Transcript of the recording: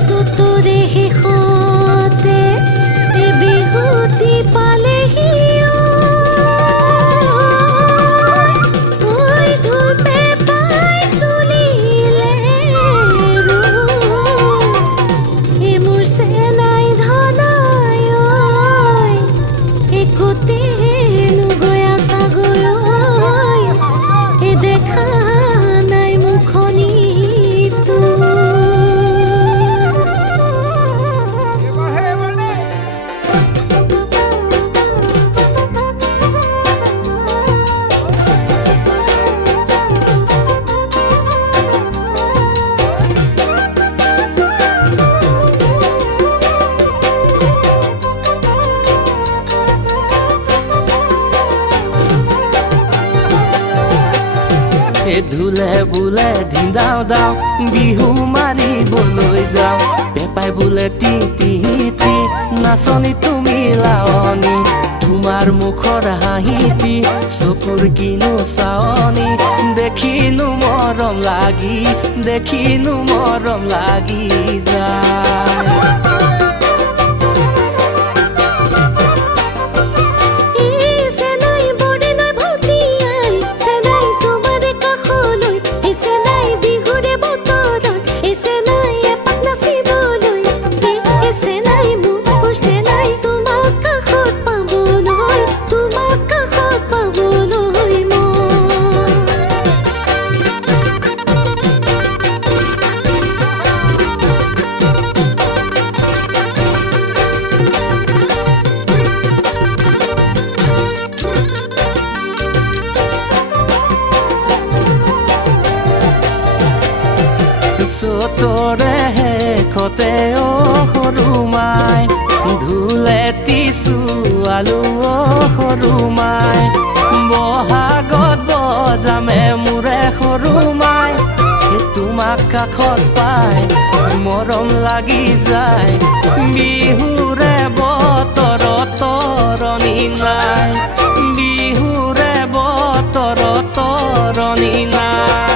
চতৰে শেষতে বিহুতি পালেহি ঐ ঢোল পেঁপাই তুলিলে মোৰ চেনাই ধনাই একোতে গৈ আছা গৈ দেখা নাই মুখনি ধুলে বোলে ধিন্দাও দাও বিহু মাৰিবলৈ যাওঁ পেপাই বোলে টি টি টি নাচনি তুমি লাৱনি তোমাৰ মুখৰ হাঁহিটি চকুৰ কিনো চাৱনি দেখিনো মৰম লাগি যায় চতৰে শেষতে সৰু মাই ধুলেটি ছোৱালো সৰু মাই বহাগত বজামে মোৰে সৰু মাই তোমাক কাষত পাই মৰম লাগি যায় বিহুৰে বতৰত তৰণি নাই বিহুৰে বতৰত তৰণি নাই